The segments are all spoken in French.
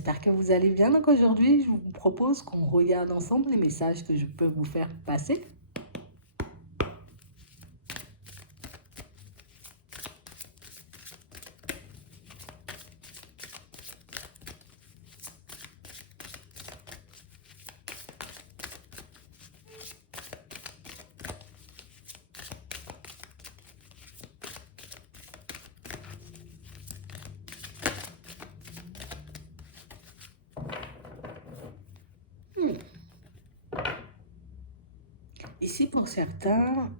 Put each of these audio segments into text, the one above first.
j'espère que vous allez bien. Donc aujourd'hui, je vous propose qu'on regarde ensemble les messages que je peux vous faire passer. Hmm. Ici, pour certains,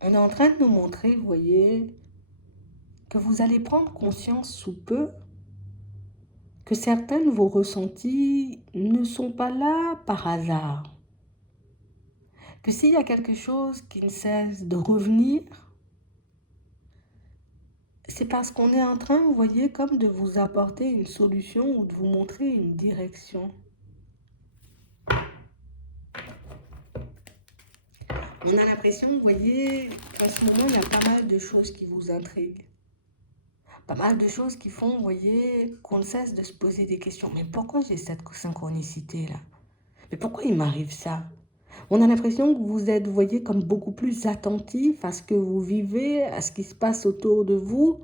on est en train de nous montrer, vous voyez, que vous allez prendre conscience sous peu que certains de vos ressentis ne sont pas là par hasard. Que s'il y a quelque chose qui ne cesse de revenir, c'est parce qu'on est en train, vous voyez, comme de vous apporter une solution ou de vous montrer une direction. On a l'impression, vous voyez, qu'en ce moment, il y a pas mal de choses qui vous intriguent. Pas mal de choses qui font, vous voyez, qu'on ne cesse de se poser des questions. Mais pourquoi j'ai cette synchronicité-là? Mais pourquoi il m'arrive ça? On a l'impression que vous êtes, vous voyez, comme beaucoup plus attentif à ce que vous vivez, à ce qui se passe autour de vous.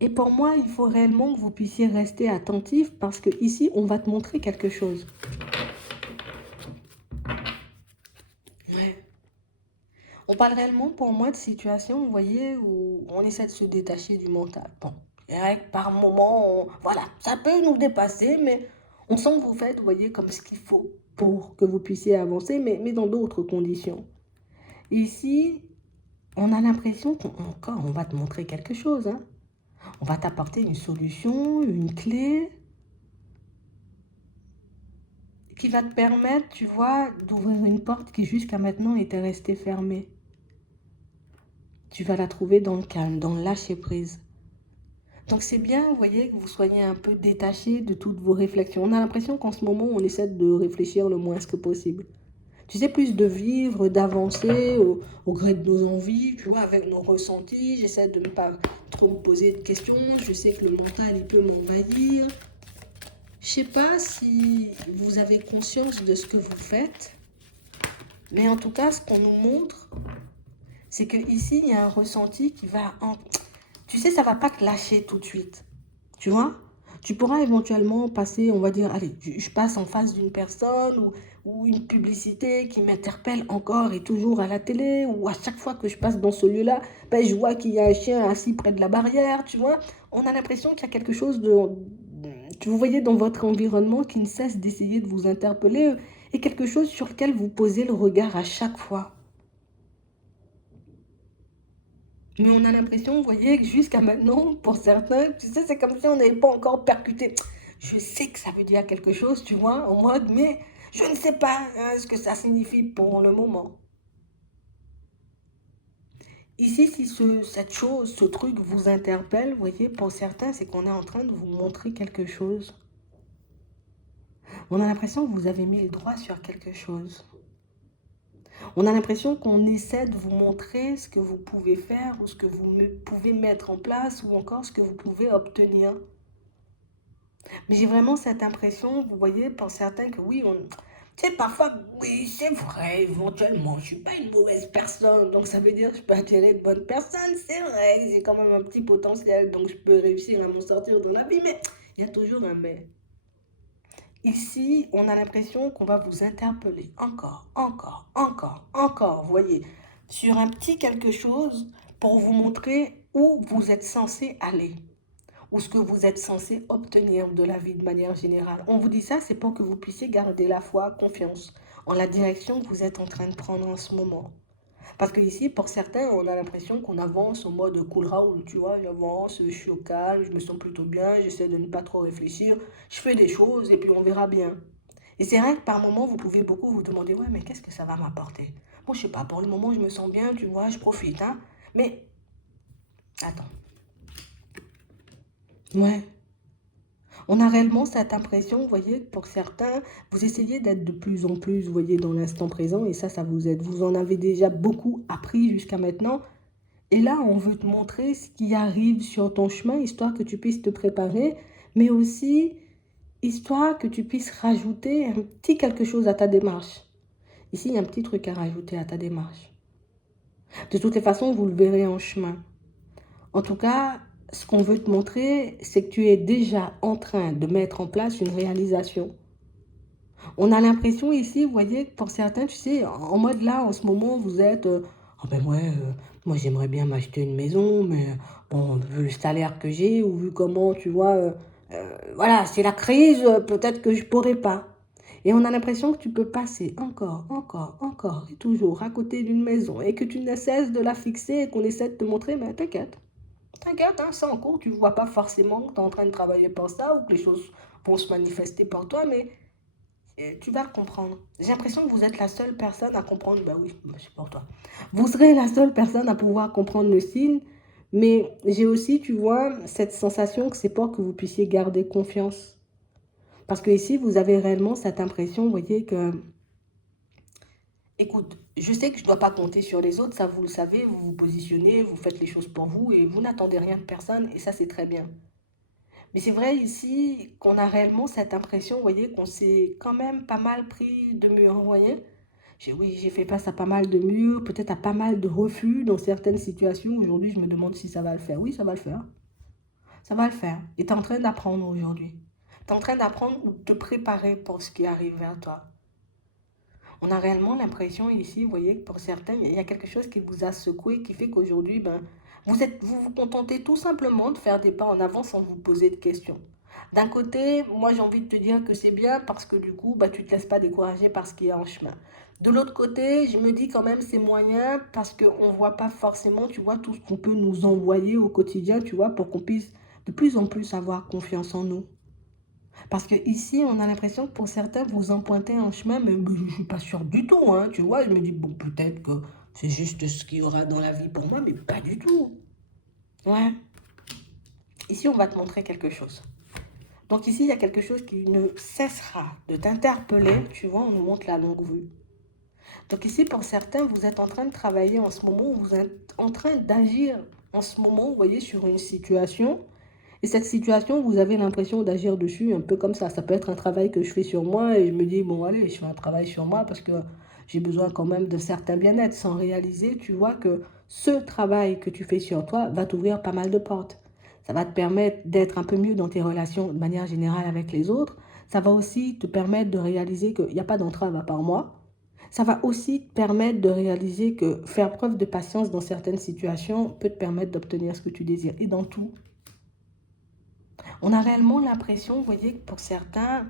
Et pour moi, il faut réellement que vous puissiez rester attentif parce que ici, on va te montrer quelque chose. Ouais. On parle réellement pour moi de situations, vous voyez, où on essaie de se détacher du mental. Bon, c'est vrai que par moment, voilà, ça peut nous dépasser, mais on sent que vous faites, vous voyez, comme ce qu'il faut pour que vous puissiez avancer, mais dans d'autres conditions. Ici, on a l'impression qu'encore, on va te montrer quelque chose, hein. On va t'apporter une solution, une clé qui va te permettre, tu vois, d'ouvrir une porte qui jusqu'à maintenant était restée fermée. Tu vas la trouver dans le calme, dans le lâcher prise. Donc c'est bien, vous voyez, que vous soyez un peu détaché de toutes vos réflexions. On a l'impression qu'en ce moment, on essaie de réfléchir le moins que possible. Tu sais, plus de vivre, d'avancer au gré de nos envies, tu vois, avec nos ressentis. J'essaie de ne pas trop me poser de questions. Je sais que le mental, il peut m'envahir. Je sais pas si vous avez conscience de ce que vous faites, mais en tout cas, ce qu'on nous montre, c'est qu'ici, il y a un ressenti qui va... Tu sais, ça va pas te lâcher tout de suite. Tu vois? Tu pourras éventuellement passer, on va dire, allez, je passe en face d'une personne ou une publicité qui m'interpelle encore et toujours à la télé, ou à chaque fois que je passe dans ce lieu-là, ben, je vois qu'il y a un chien assis près de la barrière, tu vois? On a l'impression qu'il y a quelque chose que vous voyez dans votre environnement qui ne cesse d'essayer de vous interpeller et quelque chose sur lequel vous posez le regard à chaque fois. Mais on a l'impression, vous voyez, que jusqu'à maintenant, pour certains, tu sais, c'est comme si on n'avait pas encore percuté. Je sais que ça veut dire quelque chose, tu vois, en mode, mais je ne sais pas hein, ce que ça signifie pour le moment. Ici, si cette chose, ce truc vous interpelle, vous voyez, pour certains, c'est qu'on est en train de vous montrer quelque chose. On a l'impression que vous avez mis le doigt sur quelque chose. On a l'impression qu'on essaie de vous montrer ce que vous pouvez faire ou ce que vous pouvez mettre en place ou encore ce que vous pouvez obtenir. Mais j'ai vraiment cette impression, vous voyez, pour certains que oui, tu sais, parfois, oui, c'est vrai, éventuellement, je ne suis pas une mauvaise personne, donc ça veut dire que je peux attirer de bonnes personnes, c'est vrai, j'ai quand même un petit potentiel, donc je peux réussir à m'en sortir dans la vie, mais il y a toujours un mais. Ici, on a l'impression qu'on va vous interpeller encore, encore, encore, encore, vous voyez, sur un petit quelque chose pour vous montrer où vous êtes censé aller ou ce que vous êtes censé obtenir de la vie de manière générale. On vous dit ça, c'est pour que vous puissiez garder la foi, confiance en la direction que vous êtes en train de prendre en ce moment. Parce que ici, pour certains, on a l'impression qu'on avance en mode cool Raoul, tu vois, j'avance, je suis au calme, je me sens plutôt bien, j'essaie de ne pas trop réfléchir, je fais des choses et puis on verra bien. Et c'est vrai que par moments, vous pouvez beaucoup vous demander, ouais, mais qu'est-ce que ça va m'apporter? Moi, je sais pas, pour le moment, je me sens bien, tu vois, je profite, hein. Mais, attends, ouais. On a réellement cette impression, vous voyez, que pour certains, vous essayez d'être de plus en plus, vous voyez, dans l'instant présent, et ça vous aide. Vous en avez déjà beaucoup appris jusqu'à maintenant, Et là, on veut te montrer ce qui arrive sur ton chemin, histoire que tu puisses te préparer, mais aussi histoire que tu puisses rajouter un petit quelque chose à ta démarche. Ici, il y a un petit truc à rajouter à ta démarche. De toutes les façons, vous le verrez en chemin. En tout cas, ce qu'on veut te montrer, c'est que tu es déjà en train de mettre en place une réalisation. On a l'impression ici, vous voyez, pour certains, tu sais, en mode là, en ce moment, vous êtes, ah ben ouais, moi j'aimerais bien m'acheter une maison, mais bon, vu le salaire que j'ai, ou vu comment, tu vois, voilà, c'est la crise, peut-être que je pourrais pas. Et on a l'impression que tu peux passer encore et toujours à côté d'une maison et que tu ne cesses de la fixer et qu'on essaie de te montrer, mais t'inquiète. T'inquiète, hein, c'est en cours, tu ne vois pas forcément que tu es en train de travailler pour ça ou que les choses vont se manifester pour toi, mais tu vas le comprendre. J'ai l'impression que vous êtes la seule personne à comprendre. Ben oui, c'est pour toi. Vous serez la seule personne à pouvoir comprendre le signe, mais j'ai aussi, tu vois, cette sensation que c'est pour que vous puissiez garder confiance. Parce que ici, vous avez réellement cette impression, vous voyez, que, écoute, je sais que je ne dois pas compter sur les autres, ça vous le savez, vous vous positionnez, vous faites les choses pour vous et vous n'attendez rien de personne et ça, c'est très bien. Mais c'est vrai ici qu'on a réellement cette impression, vous voyez, qu'on s'est quand même pas mal pris de murs, vous voyez. Oui, j'ai fait face à pas mal de murs, peut-être à pas mal de refus dans certaines situations. Aujourd'hui, je me demande si ça va le faire. Oui, ça va le faire. Ça va le faire. Et tu es en train d'apprendre aujourd'hui. Tu es en train d'apprendre ou de te préparer pour ce qui arrive vers toi. On a réellement l'impression ici, vous voyez, que pour certains, il y a quelque chose qui vous a secoué, qui fait qu'aujourd'hui, ben, vous vous contentez tout simplement de faire des pas en avant sans vous poser de questions. D'un côté, moi j'ai envie de te dire que c'est bien parce que du coup, bah, tu ne te laisses pas décourager par ce qui est en chemin. De l'autre côté, je me dis quand même c'est moyen parce qu'on ne voit pas forcément, tu vois, tout ce qu'on peut nous envoyer au quotidien, tu vois, pour qu'on puisse de plus en plus avoir confiance en nous. Parce que ici, on a l'impression que pour certains, vous empruntez un chemin, mais je ne suis pas sûre du tout, hein, tu vois. Je me dis, bon, peut-être que c'est juste ce qu'il y aura dans la vie pour moi, mais pas du tout. Ouais. Ici, on va te montrer quelque chose. Donc ici, il y a quelque chose qui ne cessera de t'interpeller, tu vois, on nous montre la longue vue. Donc ici, pour certains, vous êtes en train de travailler en ce moment, vous êtes en train d'agir en ce moment, vous voyez, sur une situation. Et cette situation, vous avez l'impression d'agir dessus un peu comme ça. Ça peut être un travail que je fais sur moi et je me dis, bon, allez, je fais un travail sur moi parce que j'ai besoin quand même de certains bien-être. Sans réaliser, tu vois que ce travail que tu fais sur toi va t'ouvrir pas mal de portes. Ça va te permettre d'être un peu mieux dans tes relations de manière générale avec les autres. Ça va aussi te permettre de réaliser qu'il n'y a pas d'entrave à part moi. Ça va aussi te permettre de réaliser que faire preuve de patience dans certaines situations peut te permettre d'obtenir ce que tu désires. Et dans tout, on a réellement l'impression, vous voyez, que pour certains,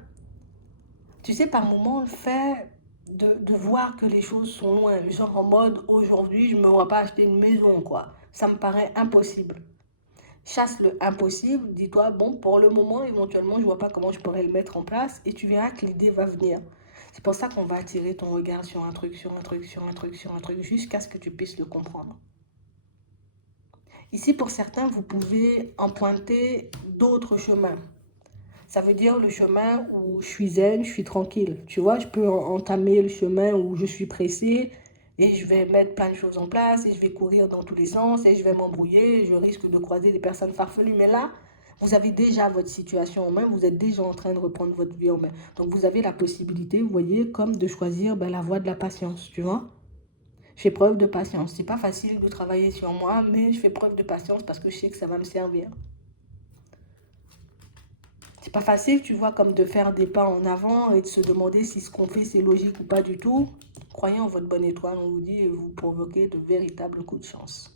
tu sais, par moment, le fait de voir que les choses sont loin, genre en mode, aujourd'hui, je ne me vois pas acheter une maison, quoi. Ça me paraît impossible. Chasse le impossible, dis-toi, bon, pour le moment, éventuellement, je ne vois pas comment je pourrais le mettre en place et tu verras que l'idée va venir. C'est pour ça qu'on va attirer ton regard sur un truc, sur un truc, sur un truc, sur un truc, jusqu'à ce que tu puisses le comprendre. Ici, pour certains, vous pouvez emprunter d'autres chemins. Ça veut dire le chemin où je suis zen, je suis tranquille. Tu vois, je peux entamer le chemin où je suis pressée et je vais mettre plein de choses en place et je vais courir dans tous les sens et je vais m'embrouiller, je risque de croiser des personnes farfelues. Mais là, vous avez déjà votre situation en main, vous êtes déjà en train de reprendre votre vie en main. Donc vous avez la possibilité, vous voyez, comme de choisir la voie de la patience, tu vois. Je fais preuve de patience. C'est pas facile de travailler sur moi, mais je fais preuve de patience parce que je sais que ça va me servir. C'est pas facile, tu vois, comme de faire des pas en avant et de se demander si ce qu'on fait c'est logique ou pas du tout. Croyez en votre bonne étoile, on vous dit, et vous provoquez de véritables coups de chance.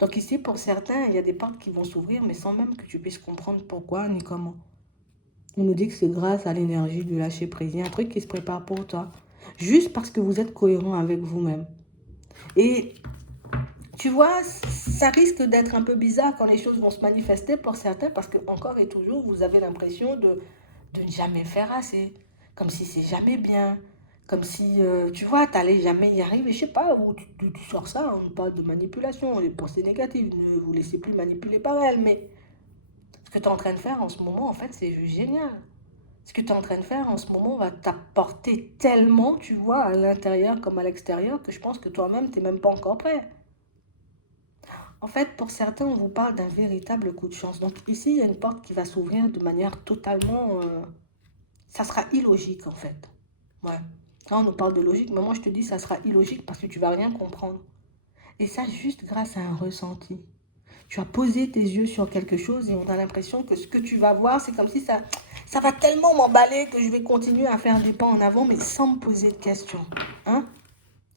Donc ici, pour certains, il y a des portes qui vont s'ouvrir, mais sans même que tu puisses comprendre pourquoi ni comment. On nous dit que c'est grâce à l'énergie du lâcher prise, il y a un truc qui se prépare pour toi. Juste parce que vous êtes cohérent avec vous-même. Et tu vois, ça risque d'être un peu bizarre quand les choses vont se manifester pour certains parce que encore et toujours, vous avez l'impression de ne jamais faire assez, comme si c'est jamais bien, comme si, tu vois, tu n'allais jamais y arriver. Je sais pas où tu sors ça, on parle de manipulation, les pensées négatives, ne vous laissez plus manipuler par elles, mais ce que tu es en train de faire en ce moment, en fait, c'est juste génial. Ce que tu es en train de faire en ce moment va t'apporter tellement, tu vois, à l'intérieur comme à l'extérieur, que je pense que toi-même, tu n'es même pas encore prêt. En fait, pour certains, on vous parle d'un véritable coup de chance. Donc ici, il y a une porte qui va s'ouvrir de manière totalement... ça sera illogique, en fait. Ouais. Là, on nous parle de logique, mais moi, je te dis, ça sera illogique parce que tu vas rien comprendre. Et ça, juste grâce à un ressenti. Tu as posé tes yeux sur quelque chose et on a l'impression que ce que tu vas voir, c'est comme si ça va tellement m'emballer que je vais continuer à faire des pas en avant, mais sans me poser de questions. Hein?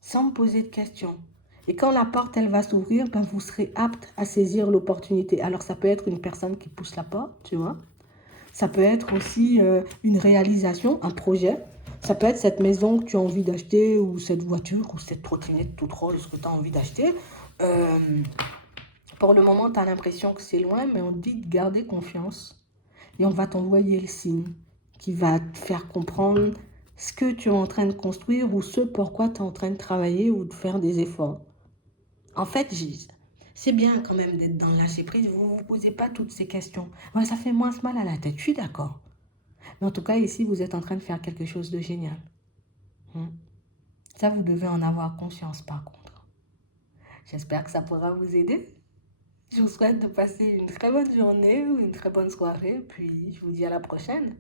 Sans me poser de questions. Et quand la porte, elle va s'ouvrir, ben, vous serez apte à saisir l'opportunité. Alors, ça peut être une personne qui pousse la porte, tu vois. Ça peut être aussi une réalisation, un projet. Ça peut être cette maison que tu as envie d'acheter ou cette voiture ou cette trottinette toute rose que tu as envie d'acheter. Euh, pour le moment, tu as l'impression que c'est loin, mais on te dit de garder confiance. Et on va t'envoyer le signe qui va te faire comprendre ce que tu es en train de construire ou ce pourquoi tu es en train de travailler ou de faire des efforts. En fait, c'est bien quand même d'être dans le lâcher prise. Vous ne vous posez pas toutes ces questions. Ouais, ça fait moins mal à la tête, je suis d'accord. Mais en tout cas, ici, vous êtes en train de faire quelque chose de génial. Ça, vous devez en avoir conscience par contre. J'espère que ça pourra vous aider. Je vous souhaite de passer une très bonne journée ou une très bonne soirée. Puis, je vous dis à la prochaine.